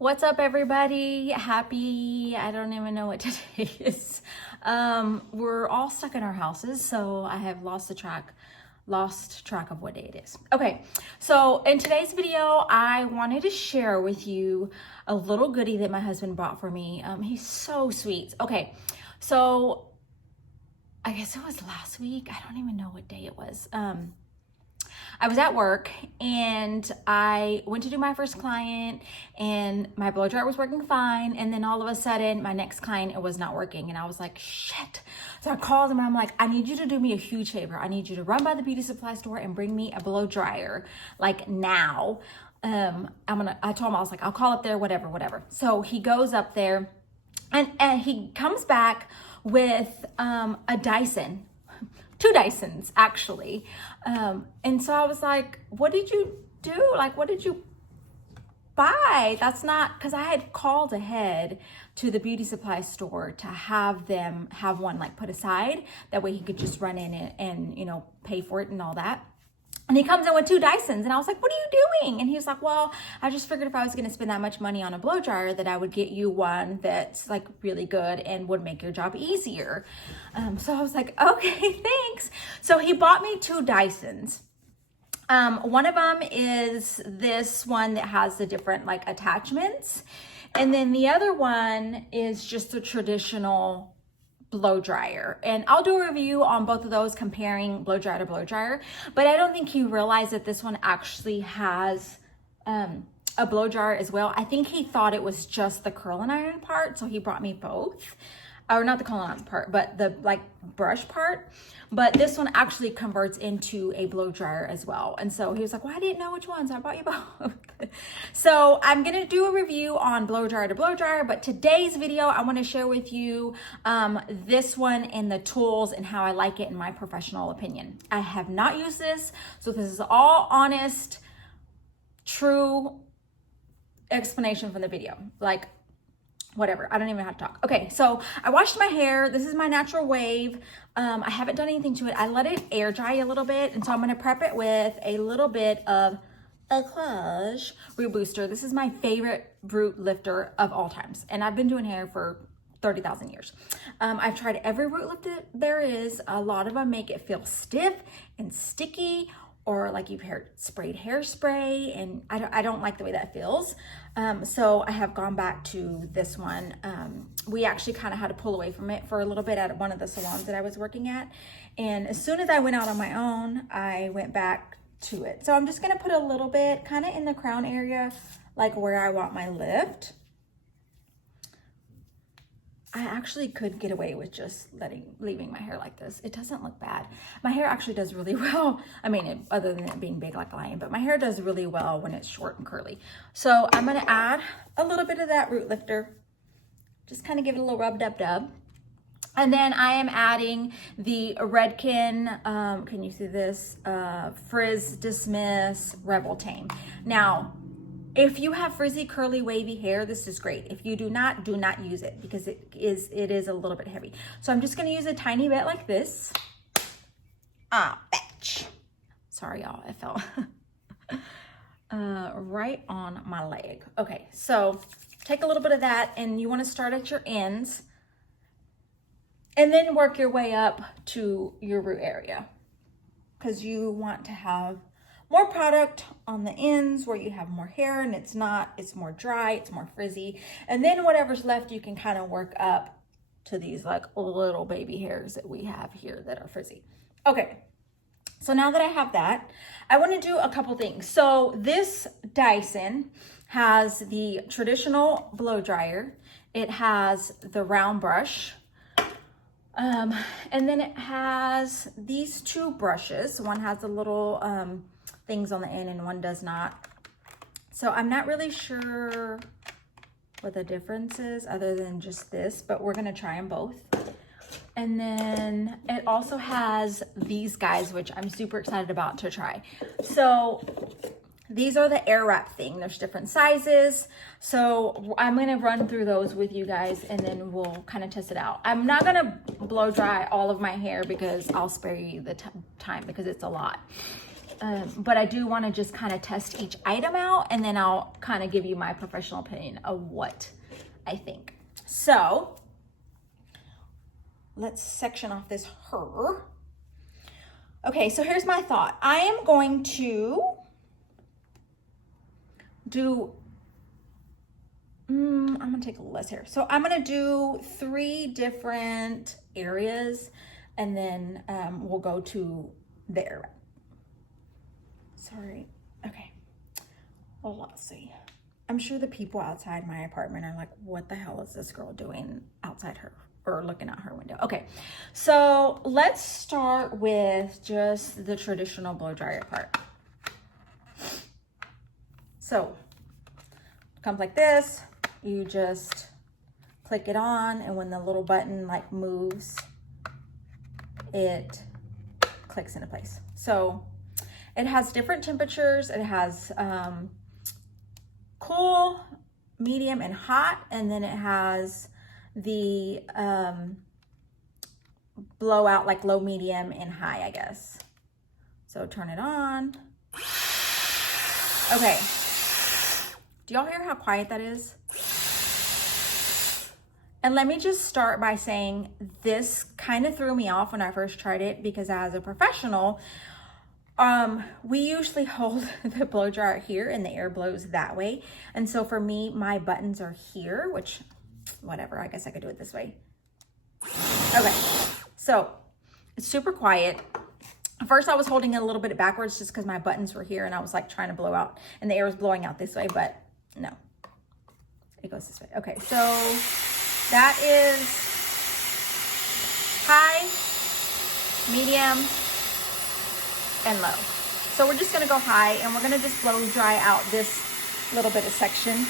What's up, everybody? Happy, I don't even know what today is. We're all stuck in our houses, so I have lost track of what day it is. Okay, so in today's video, I wanted to share with you a little goodie that my husband bought for me. He's so sweet. Okay, so I guess it was last week. I don't even know what day it was. I was at work and I went to do my first client and my blow dryer was working fine. And then all of a sudden my next client, it was not working. And I was like, shit. So I called him and I'm like, I need you to do me a huge favor. I need you to run by the beauty supply store and bring me a blow dryer like now. I told him, I was like, I'll call up there, whatever. So he goes up there and he comes back with a Dyson. 2 Dysons actually. And so I was like, what did you do? Like, what did you buy? That's not, because I had called ahead to the beauty supply store to have them have one like put aside. That way he could just run in and you know, pay for it and all that. And he comes in with 2 Dysons and I was like, what are you doing? And he was like, well, I just figured if I was going to spend that much money on a blow dryer that I would get you one that's like really good and would make your job easier. So I was like, okay, thanks. So he bought me 2 Dysons. One of them is this one that has the different like attachments. And then the other one is just the traditional blow dryer. And I'll do a review on both of those comparing blow dryer to blow dryer, but I don't think he realized that this one actually has a blow dryer as well. I think he thought it was just the curling iron part, so he brought me both. Or not the curling iron part, but the like brush part. But this one actually converts into a blow dryer as well. And so he was like, well, I didn't know which ones. I bought you both. So I'm going to do a review on blow dryer to blow dryer. But today's video, I want to share with you this one and the tools and how I like it in my professional opinion. I have not used this. So this is all honest, true explanation from the video. Like, whatever, I don't even have to talk. Okay, so I washed my hair. This is my natural wave. I haven't done anything to it. I let it air dry a little bit, and so I'm gonna prep it with a little bit of Aquage Root Booster. This is my favorite root lifter of all times, and I've been doing hair for 30,000 years. I've tried every root lifter there is. A lot of them make it feel stiff and sticky, or like you've sprayed hairspray, and I don't like the way that feels. So I have gone back to this one. We actually kind of had to pull away from it for a little bit at one of the salons that I was working at. And as soon as I went out on my own, I went back to it. So I'm just gonna put a little bit kind of in the crown area, like where I want my lift. I actually could get away with just leaving my hair like this. It doesn't look bad. My hair actually does really well. I mean, other than it being big like a lion, but my hair does really well when it's short and curly. So I'm gonna add a little bit of that root lifter. Just kind of give it a little rub-dub-dub. And then I am adding the Redken, can you see this? Frizz Dismiss Rebel Tame. Now, if you have frizzy, curly, wavy hair, this is great. If you do not use it because it is a little bit heavy. So I'm just gonna use a tiny bit like this. Batch. Sorry, y'all, I fell right on my leg. Okay, so take a little bit of that, and you wanna start at your ends and then work your way up to your root area, because you want to have more product on the ends where you have more hair and it's more dry, it's more frizzy. And then whatever's left, you can kind of work up to these like little baby hairs that we have here that are frizzy. Okay, so now that I have that, I want to do a couple things. So this Dyson has the traditional blow dryer. It has the round brush. And then it has these 2 brushes. One has the little things on the end and one does not. So I'm not really sure what the difference is other than just this, but we're gonna try them both. And then it also has these guys, which I'm super excited about to try. So these are the airwrap thing. There's different sizes. So I'm gonna run through those with you guys and then we'll kind of test it out. I'm not gonna blow dry all of my hair because I'll spare you the time because it's a lot. but I do want to just kind of test each item out, and then I'll kind of give you my professional opinion of what I think. So let's section off this her. Okay, so here's my thought. I am going to do, I'm gonna take a little less here. So I'm gonna do 3 different areas, and then we'll go to the airwrap. Sorry, okay, well, let's see. I'm sure the people outside my apartment are like, what the hell is this girl doing outside her, or looking out her window? Okay, so let's start with just the traditional blow dryer part. So it comes like this. You just click it on, and when the little button like moves, it clicks into place. So it has different temperatures. It has cool, medium, and hot, and then it has the blowout, like low, medium, and high, I guess. So turn it on. Okay. Do y'all hear how quiet that is? And let me just start by saying this kind of threw me off when I first tried it, because as a professional, we usually hold the blow dryer here and the air blows that way. And so for me, my buttons are here, which, whatever, I guess I could do it this way. Okay, so it's super quiet. First, I was holding it a little bit backwards just because my buttons were here, and I was like trying to blow out, and the air was blowing out this way, but no, it goes this way. Okay, so that is high, medium, and low. So we're just gonna go high, and we're gonna just blow dry out this little bit of section.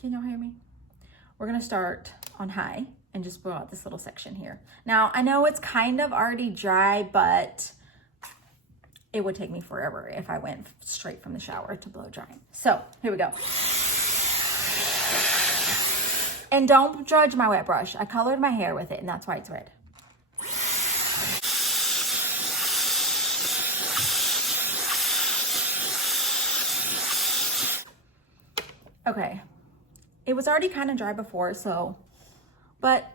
Can y'all hear me? We're gonna start on high and just blow out this little section here. Now, I know it's kind of already dry, but it would take me forever if I went straight from the shower to blow drying. So here we go. And don't judge my wet brush. I colored my hair with it, and that's why it's red. Okay, it was already kind of dry before, so, but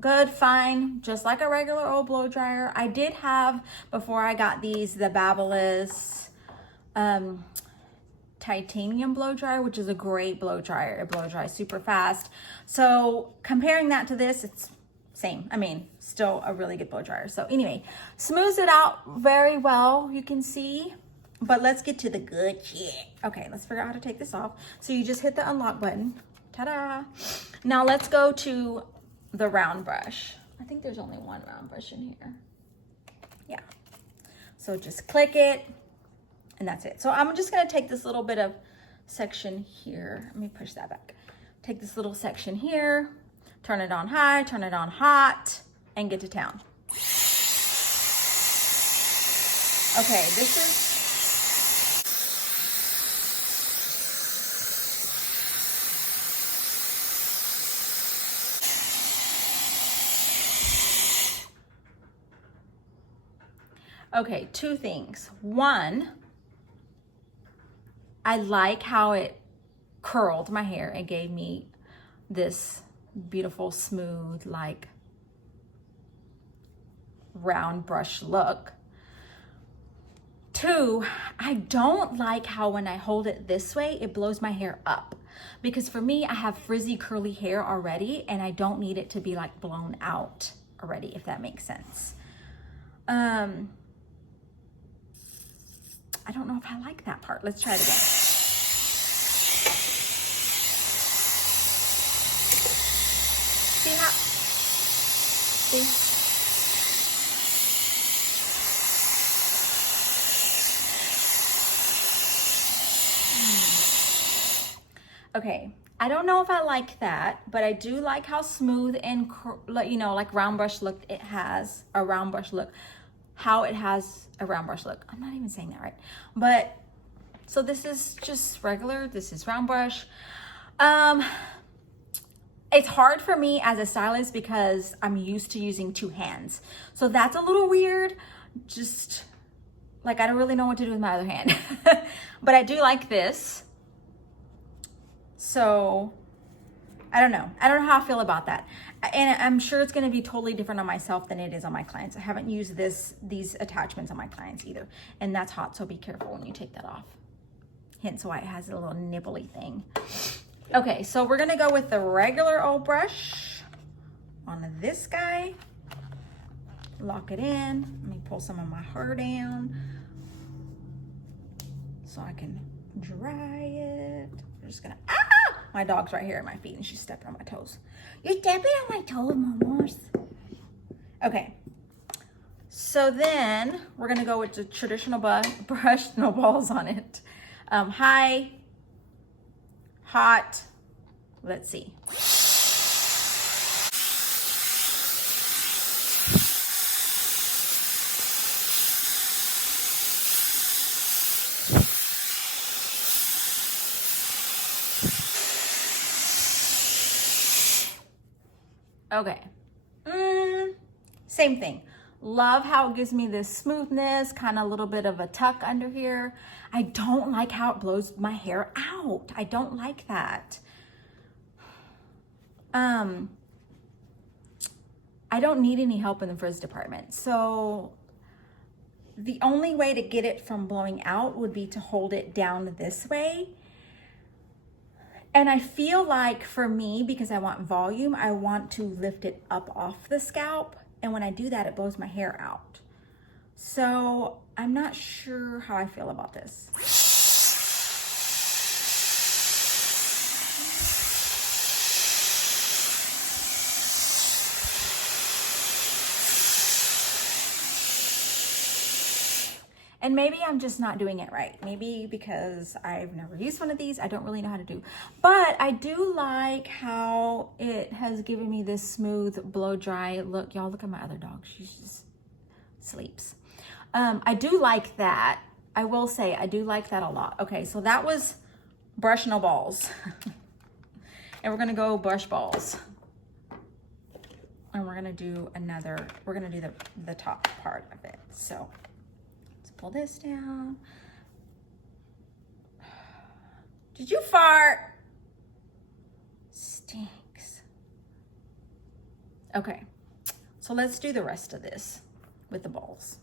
good, fine, just like a regular old blow dryer. I did have, before I got these, the Babyliss titanium blow dryer, which is a great blow dryer. It blow dries super fast. So comparing that to this, it's same. I mean, still a really good blow dryer. So anyway, smooths it out very well, you can see. But let's get to the good shit. Okay, let's figure out how to take this off. So you just hit the unlock button. Ta-da! Now let's go to the round brush. I think there's only one round brush in here. Yeah. So just click it, and that's it. So I'm just gonna take this little bit of section here. Let me push that back. Take this little section here, turn it on high, turn it on hot, and get to town. Okay, this is okay, 2 things. One, I like how it curled my hair and gave me this beautiful, smooth, like round brush look. 2, I don't like how when I hold it this way, it blows my hair up. Because for me, I have frizzy, curly hair already, and I don't need it to be like blown out already, if that makes sense. I don't know if I like that part. Let's try it again. See how? See? Okay, I don't know if I like that, but I do like how smooth and, you know, like round brush look it has, a round brush look. How it has a round brush look. I'm not even saying that right. But, so this is just regular, this is round brush. It's hard for me as a stylist because I'm used to using 2 hands. So that's a little weird. Just Like, I don't really know what to do with my other hand. But I do like this. So I don't know. I don't know how I feel about that. And I'm sure it's going to be totally different on myself than it is on my clients. I haven't used these attachments on my clients either. And that's hot, so be careful when you take that off. Hence why it has a little nibbly thing. Okay, so we're going to go with the regular old brush on this guy. Lock it in. Let me pull some of my hair down so I can dry it. I'm just going to... My dog's right here at my feet and she's stepping on my toes. You're stepping on my toes, Mamos. Okay. So then we're going to go with the traditional brush, no balls on it. High, hot, let's see. Okay, same thing. Love how it gives me this smoothness, kind of a little bit of a tuck under here. I don't like how it blows my hair out. I don't like that. I don't need any help in the frizz department. So the only way to get it from blowing out would be to hold it down this way. And I feel like for me, because I want volume, I want to lift it up off the scalp. And when I do that, it blows my hair out. So I'm not sure how I feel about this. And maybe I'm just not doing it right. Maybe because I've never used one of these, I don't really know how to do. But I do like how it has given me this smooth blow dry look. Y'all look at my other dog. She just sleeps. I do like that. I will say I do like that a lot. Okay, so that was brush no balls. And we're gonna go brush balls. And we're gonna do the top part of it. So pull this down. Did you fart? Stinks. Okay, so let's do the rest of this with the balls.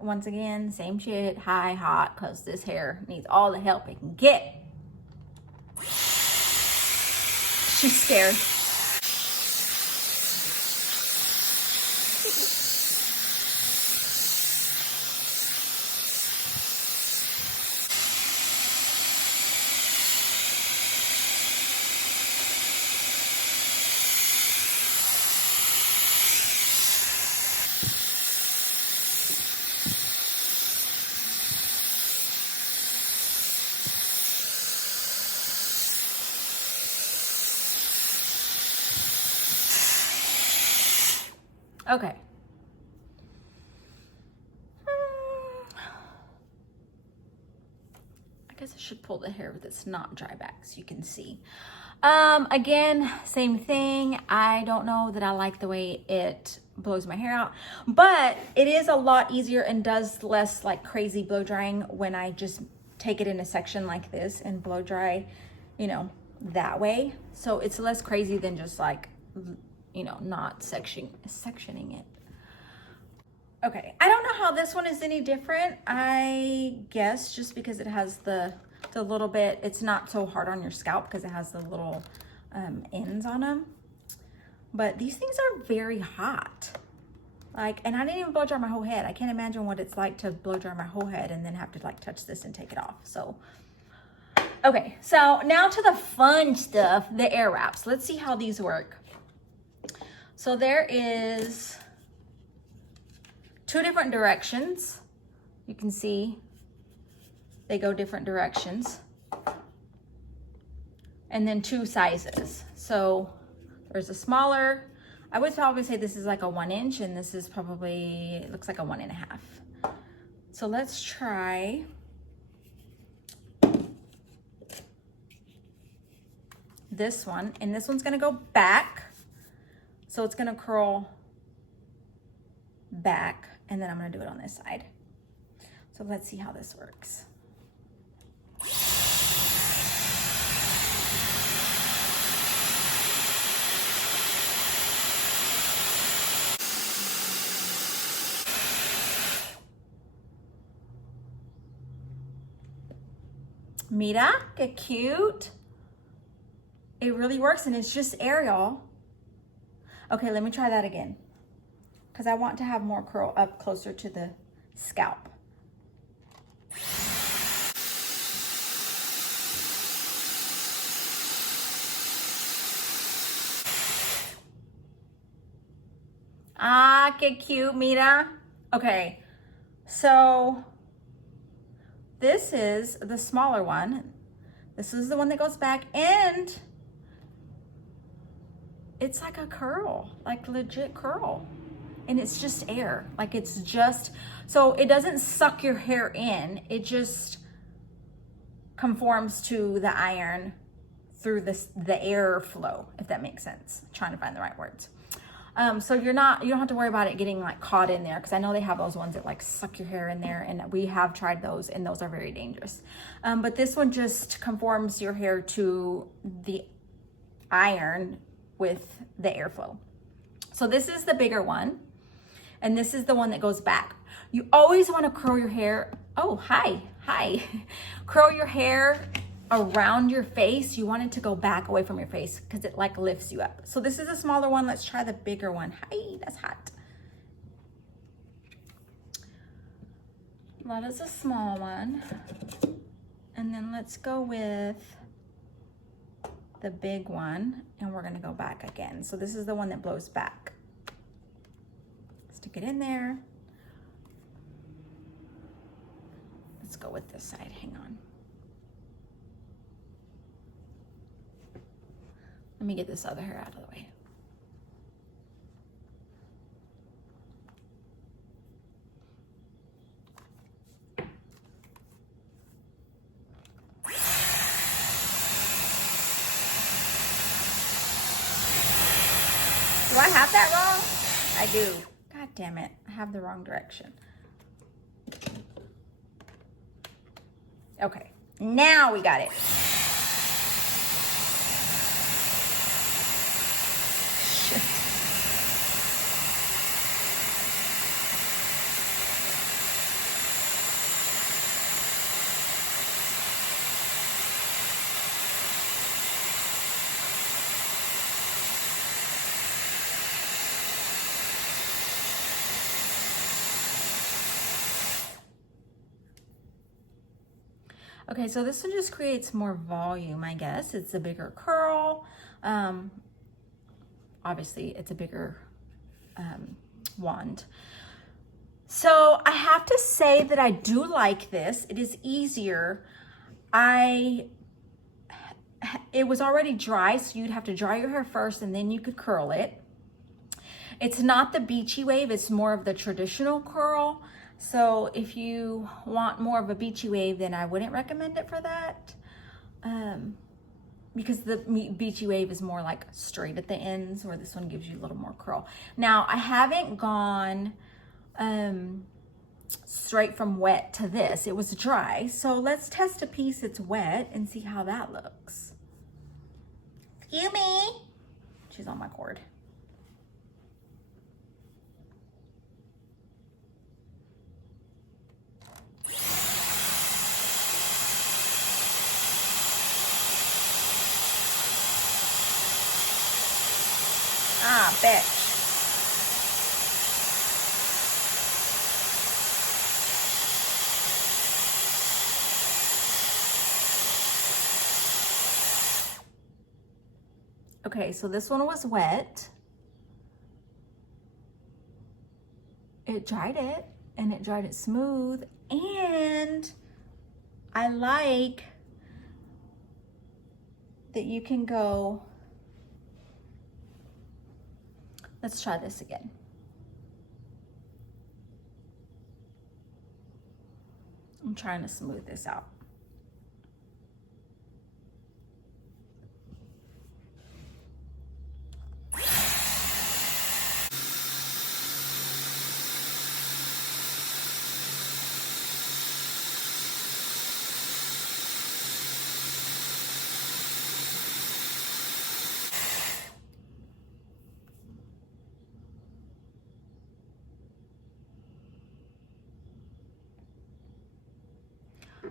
Once again, same shit, high, hot, because this hair needs all the help it can get. She's scared. Okay. I guess I should pull the hair that's not dry back so you can see. Again, same thing. I don't know that I like the way it blows my hair out, but it is a lot easier and does less like crazy blow drying when I just take it in a section like this and blow dry, you know, that way. So it's less crazy than just like, you know, not sectioning it. Okay, I don't know how this one is any different. I guess just because it has the little bit, it's not so hard on your scalp because it has the little ends on them. But these things are very hot. Like, and I didn't even blow dry my whole head. I can't imagine what it's like to blow dry my whole head and then have to like touch this and take it off. So, okay, so now to the fun stuff, the air wraps. Let's see how these work. So there is 2 different directions. You can see they go different directions. And then 2 sizes. So there's a smaller, I would probably say this is like a 1 inch and this is probably, it looks like a 1.5. So let's try this one. And this one's gonna go back. So it's gonna curl back and then I'm gonna do it on this side. So let's see how this works. Mira, que cute. It really works, and it's just aerial. Okay, let me try that again, because I want to have more curl up closer to the scalp. Ah, que cute, mira. Okay, so this is the smaller one. This is the one that goes back, and it's like a curl, like legit curl. And it's just air, like it's just, so it doesn't suck your hair in, it just conforms to the iron through the air flow, if that makes sense. I'm trying to find the right words. So you don't have to worry about it getting like caught in there, because I know they have those ones that like suck your hair in there, and we have tried those, and those are very dangerous. But this one just conforms your hair to the iron with the airflow. So this is the bigger one, and this is the one that goes back. You always want to curl your hair. Oh, hi. Curl your hair around your face. You want it to go back away from your face, because it like lifts you up. So this is a smaller one. Let's try the bigger one. Hi, that's hot. That is a small one. And then let's go with the big one, and we're gonna go back again. So this is the one that blows back. Stick it in there. Let's go with this side, hang on. Let me get this other hair out of the way. Do I have that wrong? I do. God damn it. I have the wrong direction. Okay. Now we got it. Shit. Okay, so this one just creates more volume, I guess. It's a bigger curl. Obviously, it's a bigger wand. So I have to say that I do like this. It is easier. It was already dry, so you'd have to dry your hair first, and then you could curl it. It's not the beachy wave, it's more of the traditional curl. So if you want more of a beachy wave, then I wouldn't recommend it for that. Because the beachy wave is more like straight at the ends, where this one gives you a little more curl. Now, I haven't gone straight from wet to this. It was dry. So let's test a piece that's wet and see how that looks. Excuse me. She's on my cord. Ah, bitch. Okay, so this one was wet. It dried it, and it dried it smooth, and I like that you can go. Let's try this again. I'm trying to smooth this out.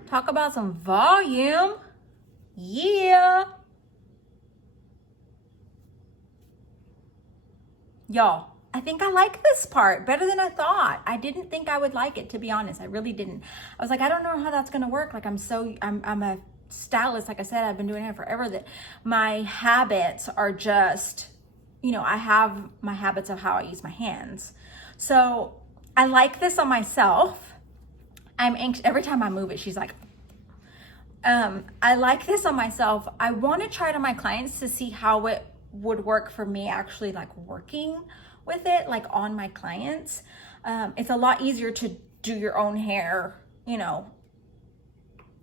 Talk about some volume. Yeah. Y'all, I think I like this part better than I thought. I didn't think I would like it, to be honest. I really didn't. I was like, I don't know how that's gonna work. Like I'm a stylist. Like I said, I've been doing it forever, that my habits are just, you know, I have my habits of how I use my hands. So I like this on myself. I'm anxious every time I move it. She's like, I like this on myself. I want to try it on my clients to see how it would work for me actually, like working with it, like on my clients. It's a lot easier to do your own hair, you know,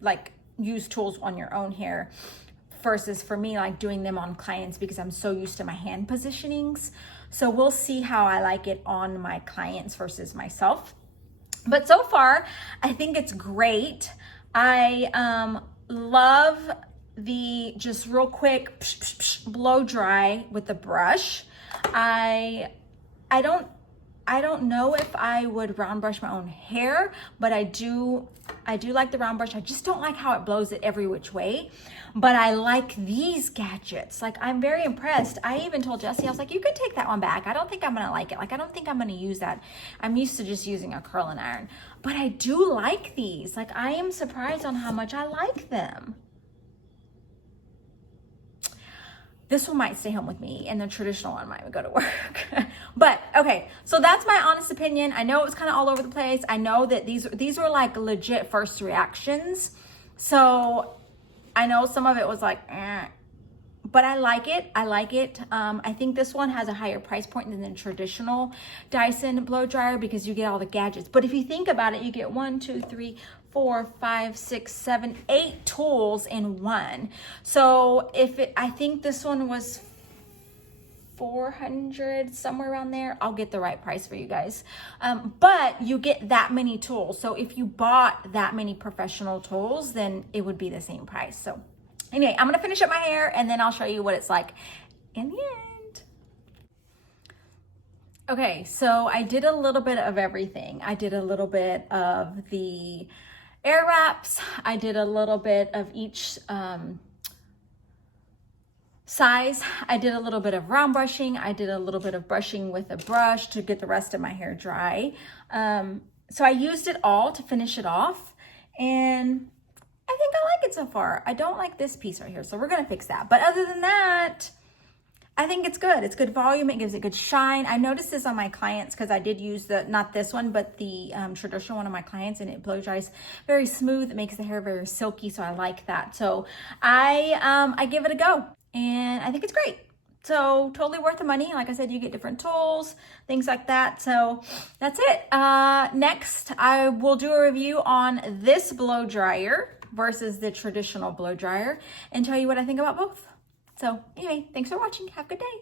like use tools on your own hair versus for me, like doing them on clients, because I'm so used to my hand positionings. So we'll see how I like it on my clients versus myself. But so far, I think it's great. I love the just real quick blow dry with the brush. I don't know if I would round brush my own hair, but I do like the round brush. I just don't like how it blows it every which way. But I like these gadgets. Like, I'm very impressed. I even told Jessie, I was like, you could take that one back. I don't think I'm gonna like it. Like, I don't think I'm gonna use that. I'm used to just using a curling iron. But I do like these. Like, I am surprised on how much I like them. This one might stay home with me and the traditional one might go to work. But okay, so that's my honest opinion. I know it was kind of all over the place. I know that these were like legit first reactions. So I know some of it was like, but I like it. I like it. I think this one has a higher price point than the traditional Dyson blow dryer because you get all the gadgets. But if you think about it, you get 1, 2, 3, 4, 5, 6, 7, 8 tools in one. So I think this one was $400, somewhere around there. I'll get the right price for you guys. But you get that many tools. So if you bought that many professional tools, then it would be the same price. So anyway, I'm gonna finish up my hair and then I'll show you what it's like in the end. Okay, so I did a little bit of everything. I did a little bit of the air wraps. I did a little bit of each size. I did a little bit of round brushing. I did a little bit of brushing with a brush to get the rest of my hair dry. So I used it all to finish it off, and I think I like it so far. I don't like this piece right here, so we're gonna fix that. But other than that, I think it's good. It's good volume. It gives it good shine. I noticed this on my clients because I did use not this one, but the traditional one on my clients, and it blow dries very smooth. It makes the hair very silky, so I like that. So I give it a go, and I think it's great. So totally worth the money. Like I said, you get different tools, things like that. So that's it. Next, I will do a review on this blow dryer versus the traditional blow dryer and tell you what I think about both. So anyway, thanks for watching. Have a good day.